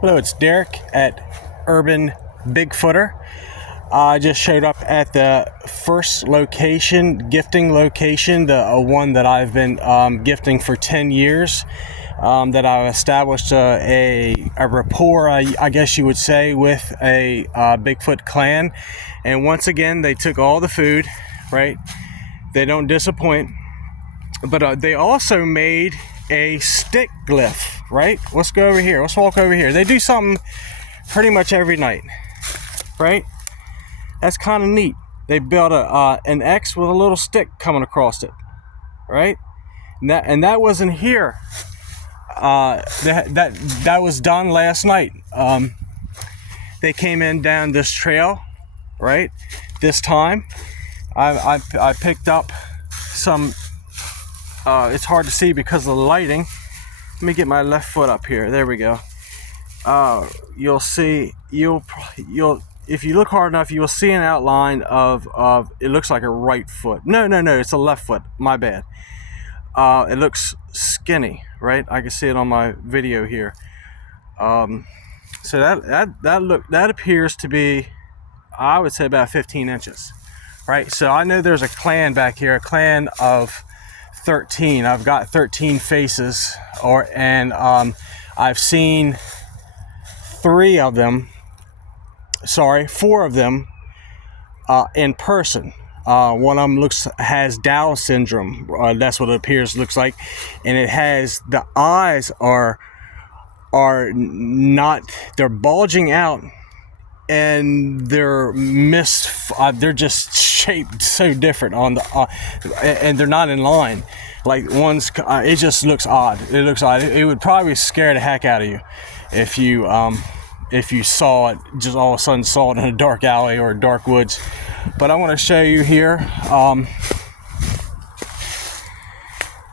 Hello, it's Derek at Urban Bigfooter. I just showed up at the first location, gifting location, the one that I've been gifting for 10 years, that I've established a rapport, I guess you would say, with a Bigfoot clan. And once again, they took all the food, right? They don't disappoint. But they also made a stick glyph, right? Let's go over here. Let's walk over here. They do something pretty much every night, right? That's kind of neat. They built an X with a little stick coming across it, right? And that wasn't here. That was done last night. They came in down this trail, right? This time, I picked up some. It's hard to see because of the lighting. Let me get my left foot up here. There we go. You'll see. If you look hard enough, you will see an outline of. It looks like a right foot. No. It's a left foot. My bad. It looks skinny, right? I can see it on my video here. So that appears to be, I would say, about 15 inches, right? So I know there's a clan back here, a clan of 13. I've got 13 faces, and I've seen four of them in person. One of them has Down syndrome. That's what it looks like, and it has, the eyes are not, they're bulging out, and they're just shaped so different on the and they're not in line. Like one's, it just looks odd. It looks odd. It would probably scare the heck out of you if you saw it, just all of a sudden saw it in a dark alley or dark woods. But I want to show you here,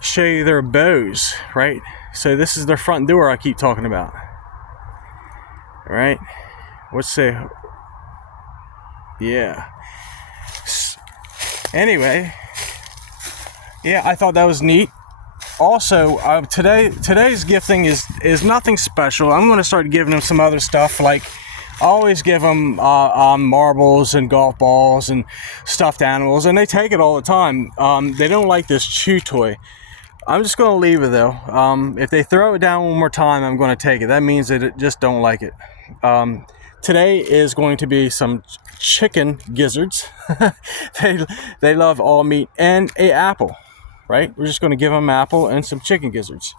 show you their bows, right? So this is their front door I keep talking about, all right? Let's say, yeah. Anyway, yeah, I thought that was neat. Also, today's gifting is nothing special. I'm going to start giving them some other stuff. Like, I always give them marbles and golf balls and stuffed animals, and they take it all the time. They don't like this chew toy. I'm just going to leave it though. If they throw it down one more time, I'm going to take it. That means that it just don't like it. Today is going to be some chicken gizzards. They love all meat, and a apple, right? We're just going to give them apple and some chicken gizzards.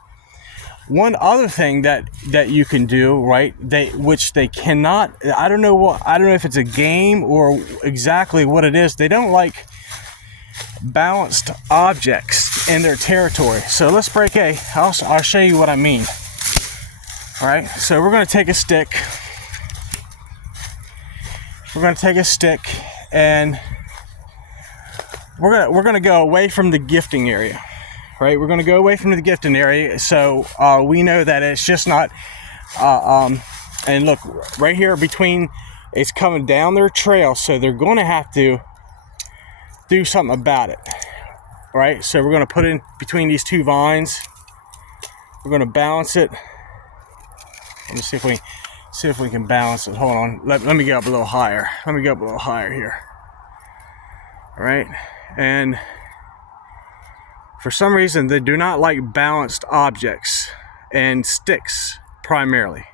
One other thing that you can do, right? Which they cannot. I don't know if it's a game or exactly what it is. They don't like balanced objects in their territory. So let's break I'll show you what I mean. All right. So we're going to take a stick. We're going to take a stick, and we're going to go away from the gifting area, right? We're going to go away from the gifting area, so we know that it's just not. And look, right here between, it's coming down their trail, so they're going to have to do something about it, right? So we're going to put in between these two vines. We're going to balance it. Let me see if we can balance it. Hold on. Let me go up a little higher. Let me go up a little higher here. All right. And for some reason, they do not like balanced objects and sticks primarily.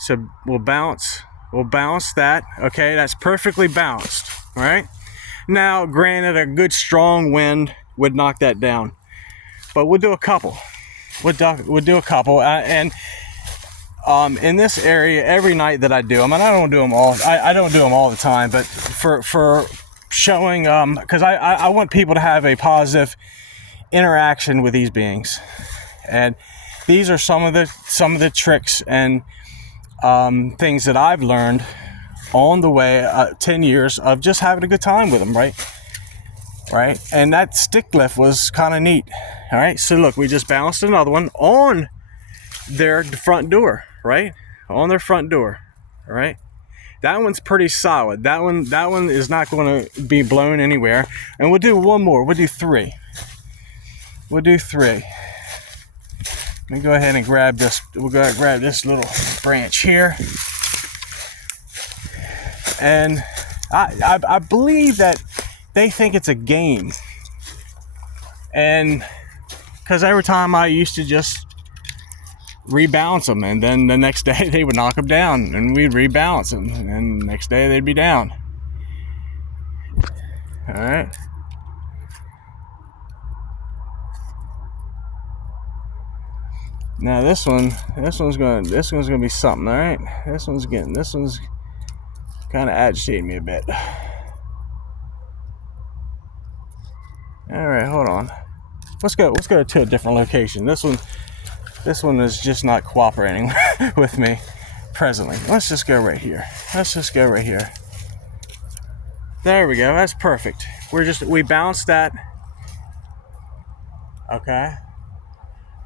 So we'll balance that. Okay, that's perfectly balanced. All right. Now, granted, a good strong wind would knock that down, but we'll do a couple. We'll do a couple, and in this area, every night that I do them, and I don't do them all. I don't do them all the time, but for showing, because I want people to have a positive interaction with these beings, and these are some of the tricks and things that I've learned on the way, 10 years of just having a good time with them, right? And that stick glyph was kind of neat. All right, so look, we just balanced another one on their front door, right? On their front door. All right, that one's pretty solid. That one is not going to be blown anywhere. And we'll do one more. We'll do three. Let me go ahead and grab this. We're going to grab this little branch here. And I believe that they think it's a game. And because every time I used to just rebalance them, and then the next day they would knock them down, and we'd rebalance them, and then the next day they'd be down. All right. Now this one's gonna be something. All right. This one's kind of agitating me a bit. All right, hold on. Let's go to a different location. This one is just not cooperating with me presently. Let's just go right here. There we go. That's perfect. We balanced that. Okay.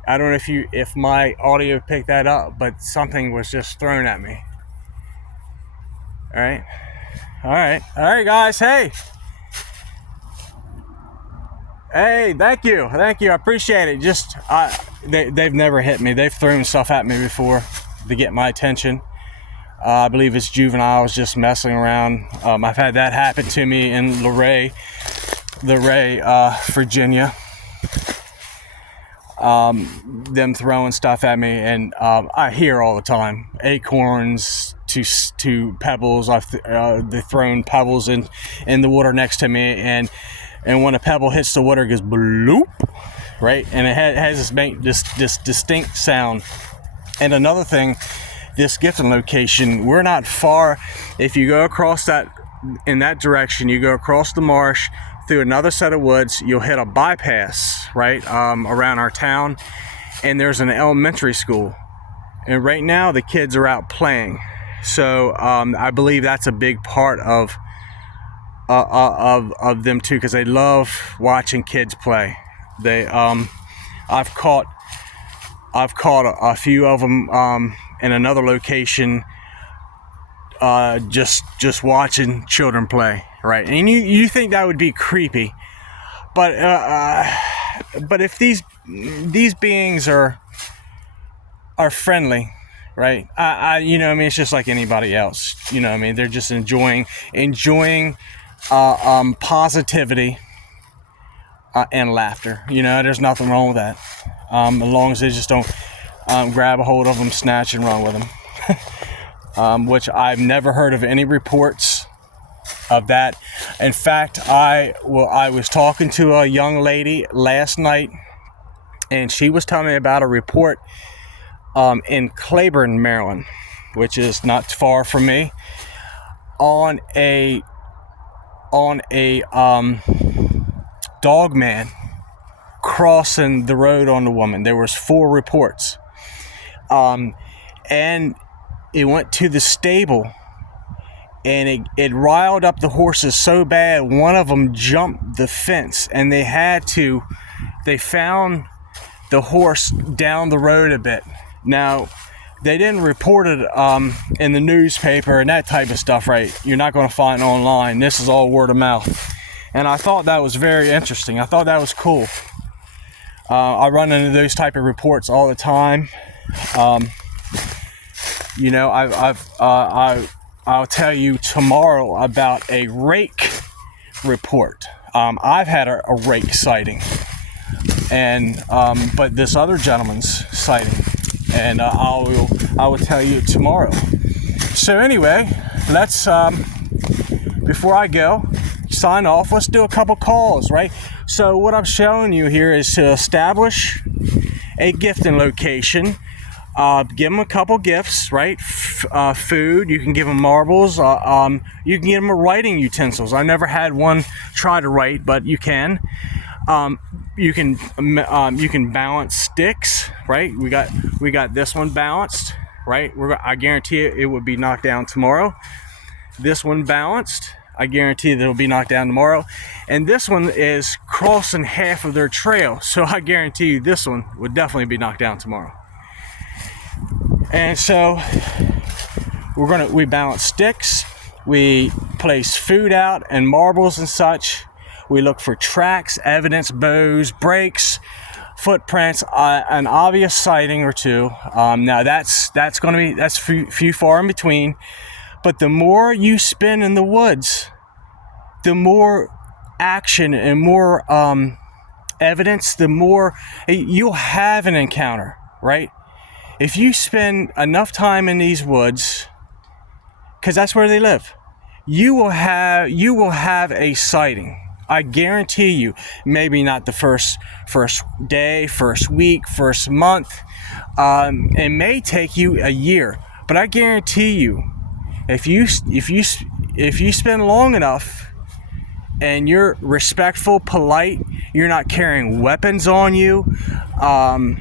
I don't know if my audio picked that up, but something was just thrown at me. All right, guys. Hey, thank you. I appreciate it. They've never hit me. They've thrown stuff at me before to get my attention. I believe it's juveniles just messing around. I've had that happen to me in Luray, Virginia. Them throwing stuff at me, and I hear all the time acorns to pebbles. They've thrown pebbles in the water next to me, and when a pebble hits the water, it goes bloop, right? And it has this distinct sound. And another thing, this gifting location, we're not far. If you go across in that direction, you go across the marsh through another set of woods, you'll hit a bypass, right, around our town, and there's an elementary school. And right now the kids are out playing. So I believe that's a big part of them too, because they love watching kids play. I've caught a few of them in another location, just watching children play, right? And you think that would be creepy, but if these beings are friendly, right? It's just like anybody else. They're just enjoying positivity and laughter. There's nothing wrong with that, as long as they just don't grab a hold of them, snatch and run with them. Which I've never heard of any reports of that. In fact, I was talking to a young lady last night, and she was telling me about a report in Claiborne, Maryland, which is not far from me, on a dog man crossing the road on the woman. There was 4 reports, and it went to the stable, and it riled up the horses so bad, one of them jumped the fence, and they found the horse down the road a bit. Now, they didn't report it in the newspaper and that type of stuff, right? You're not going to find it online. This is all word of mouth. And I thought that was very interesting. I thought that was cool. I run into those type of reports all the time. I'll tell you tomorrow about a rake report. I've had a rake sighting, and but this other gentleman's sighting, and I will tell you tomorrow. So anyway, let's before I go sign off, let's do a couple calls, right? So what I'm showing you here is to establish a gifting location. Give them a couple gifts, right? Food. You can give them marbles. You can give them writing utensils. I never had one try to write, but you can. You can balance sticks, right? We got this one balanced, right? I guarantee it would be knocked down tomorrow. This one balanced. I guarantee that it'll be knocked down tomorrow. And this one is crossing half of their trail, so I guarantee you this one would definitely be knocked down tomorrow. And so we balance sticks, we place food out and marbles and such. We look for tracks, evidence, bows, breaks, footprints, an obvious sighting or two. Now that's few far in between, but the more you spend in the woods, the more action and more evidence, the more you'll have an encounter, right? If you spend enough time in these woods, because that's where they live, you will have a sighting. I guarantee you. Maybe not the first day, first week, first month. It may take you a year, but I guarantee you, if you spend long enough and you're respectful, polite, you're not carrying weapons on you, not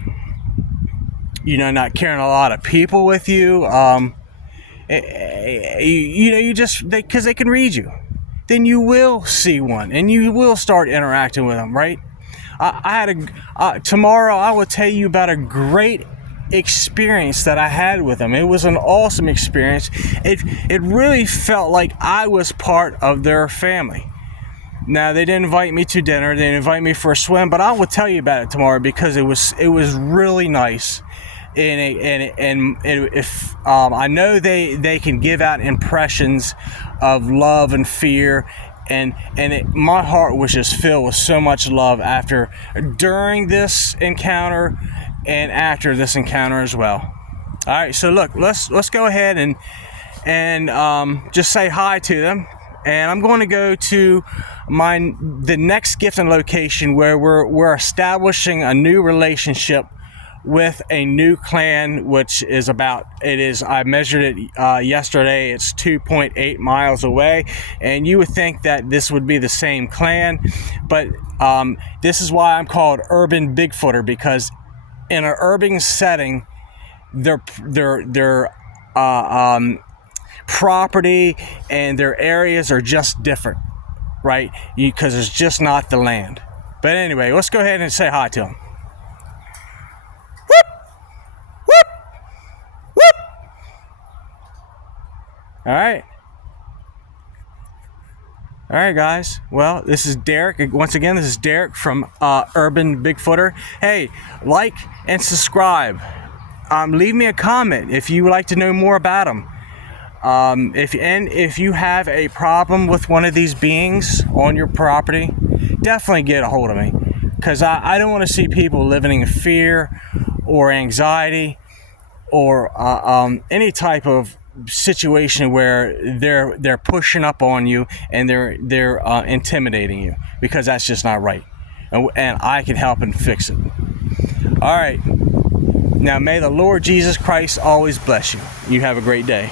carrying a lot of people with you, because they can read you, then you will see one and you will start interacting with them, right? Tomorrow I will tell you about a great experience that I had with them. It was an awesome experience. It really felt like I was part of their family. Now, they didn't invite me to dinner, they didn't invite me for a swim, but I will tell you about it tomorrow because it was really nice. And if I know they can give out impressions of love and fear, and my heart was just filled with so much love during this encounter and after this encounter as well. All right, so look, let's go ahead and just say hi to them. And I'm going to go to the next gifting location where we're establishing a new relationship with a new clan, which is I measured it yesterday, it's 2.8 miles away, and you would think that this would be the same clan, but this is why I'm called Urban Bigfooter, because in an urban setting, their property and their areas are just different, right? Because it's just not the land. But anyway, let's go ahead and say hi to them. All right, guys. Well, this is Derek. Once again, this is Derek from Urban Bigfooter. Hey, like and subscribe. Leave me a comment if you would like to know more about them. If you have a problem with one of these beings on your property, definitely get a hold of me, because I don't want to see people living in fear or anxiety or any type of situation where they're pushing up on you and they're intimidating you, because that's just not right, and I can help and fix it. All right, now may the Lord Jesus Christ always bless you. You have a great day.